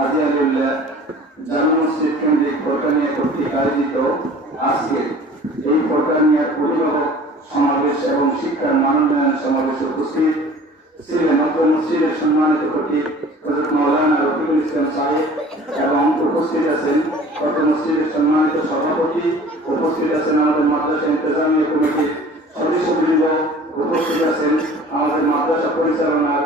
আজিয়ালুল্লাহ জামে মসজিদ কেন্দ্রিক ফোরকানিয়া কর্তৃক আয়োজিত আজকে এই ফোরকানিয়ার অভিভাবক সমাবেশ এবং শিক্ষার মানোন্নয়ন সমাবেশে উপস্থিত ছিলেন অত্র মসজিদের সম্মানিত খতিব হযরত মাওলানা রফিকুল ইসলাম সাহেব এবং উপস্থিত আছেন অত্র মসজিদের সম্মানিত সভাপতি, উপস্থিত আছেন আমাদের মাদ্রাসা ইন্তেজামিয়া কমিটির সদস্যবৃন্দ, উপস্থিত আছেন আমাদের মাদ্রাসা পরিচালনার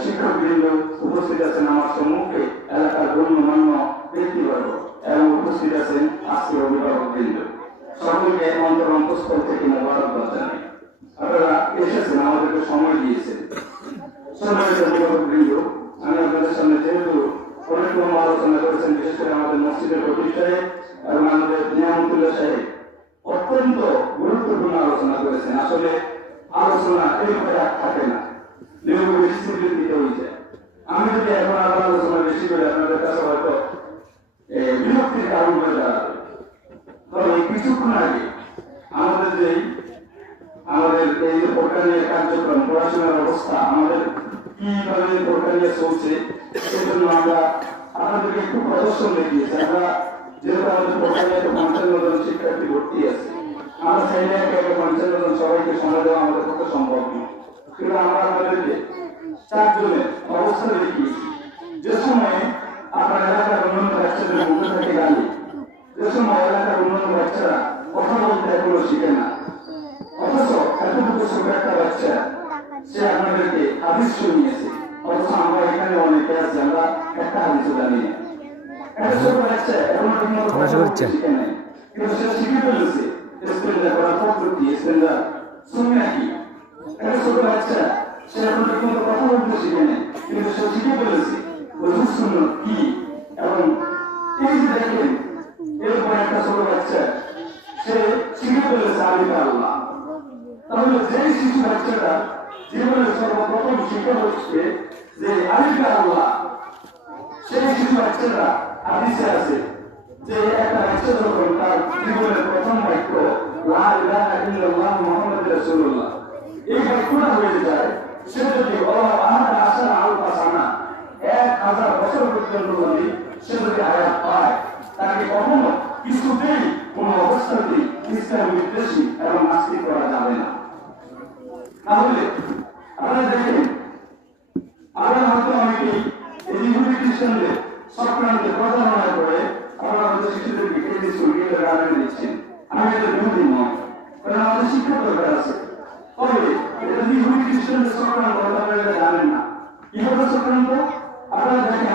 শিক্ষকবৃন্দ, উপস্থিত আছেন আমার সম্মুখে এলাকার গণ্যমান্য ব্যক্তিবর্গ এবং উপস্থিত আছেন আজকের অভিভাবকবৃন্দ। সকলকে অন্তরস্থল থেকে মোবারকবাদ জানাই। আপনারা এসেছেন, আমাদেরকে সময় দিয়েছেন। সম্মানিত অভিভাবকবৃন্দ, আমি আপনাদের সামনে যেহেতু অনেক লম্বা আলোচনা করেছেন, বিশেষ করে আমাদের মসজিদের খতিব সাহেব এবং আমাদের নিয়ামতুল্লাহ সাহেব অত্যন্ত গুরুত্বপূর্ণ আলোচনা করেছেন। আসলে আলোচনা এইভাবে আর থাকে না, দিতে হয়েছে। আমি যদি এখন আবার আলোচনা বেশি করে আপনাদের কাছে হয়তো বিরক্তির কারণ হয়ে দাঁড়াবে। তবে কিছুক্ষণ আগে আমাদের এই ফোরকানিয়া কার্যক্রম, পড়াশোনার অবস্থা, আমাদের কিভাবে ফোরকানিয়া চলছে, সেজন্য আমরা আপনাদেরকে একটু প্রদর্শন দেখিয়েছি। আমরা যেহেতু আমাদের ফোরকানিয়াতে 55 জন শিক্ষার্থী ভর্তি আছে, আমরা চাইলে একে 55 জন সবাইকে সময় দেওয়া আমাদের পক্ষে সম্ভব নয়, কিন্তু আমরা আপনাদেরকে 4 জনের অবস্থা দেখিয়েছি। যে সময় আপনার এলাকার অন্যান্য বাচ্চাদের মুখে থাকে গালি, যে সময় এলাকার অন্যান্য বাচ্চারা কথা বলতে এখনো শিখে না, অথচ এতটুকু ছোট একটা বাচ্চা সে আপনাদেরকে হাদিস শুনিয়েছে, অথচ আমরা এখানে অনেকে আছি আমরা একটা হাদিসও জানি না। একটা ছোট বাচ্চা এখনো ঠিকমতো কথা বলতে শিখে নাই, কিন্তু সে শিখে ফেলেছে ইস্তেঞ্জা করার পদ্ধতি, ইস্তেঞ্জা সুন্নাহ কি। একটা ছোট বাচ্চা সে এখনো ঠিকমতো কথা বলতে শিখে নাই, কিন্তু সে শিখে ফেলেছে ওযু সুন্নাহ কি। এবং এই যে দেখেন, এরপর একটা ছোট বাচ্চা সে শিখে ফেলেছে আলিফ আল্লাহ। তাহলে যে শিশু বাচ্চাটা জীবনের সর্বপ্রথম শিক্ষা হচ্ছে যে আলিফ আল্লাহ, সেই শিশু বাচ্চাটা হাদিসে আছে যে একটা বাচ্চা যখন তার জীবনের প্রথম বাক্য লা ইলাহা ইল্লাল্লাহ মুহাম্মাদুর রাসূলুল্লাহ এই বাক্যটা হয়ে যায়, সে যদি আহাদ আশার আলফা সানা 1000 বছর পর্যন্ত যদি সে যদি হায়াত পায়, তাকে কখনো কিছুতেই কোনো অবস্থাতেই ইসলাম বিদ্বেষী এবং নাস্তিক করা যাবে না। তাহলে আপনারা দেখেন, আমরা হয়তো অনেকেই এই ইহুদি খ্রিস্টানদের সক্রান্তে প্রচারণা করে আমরা হয়তো শিশুদেরকে কেন্দ্রীয় স্কুল কেন্দ্রে গার্ডেন দিচ্ছেন। আমি এটা বিরোধী নয়, কারণ আমাদের শিক্ষার দরকার আছে। তবে এটা ইহুদি খ্রিস্টানদের সক্রান্ত, আপনারা জানেন না কিভাবে সক্রান্ত। আপনারা দেখেন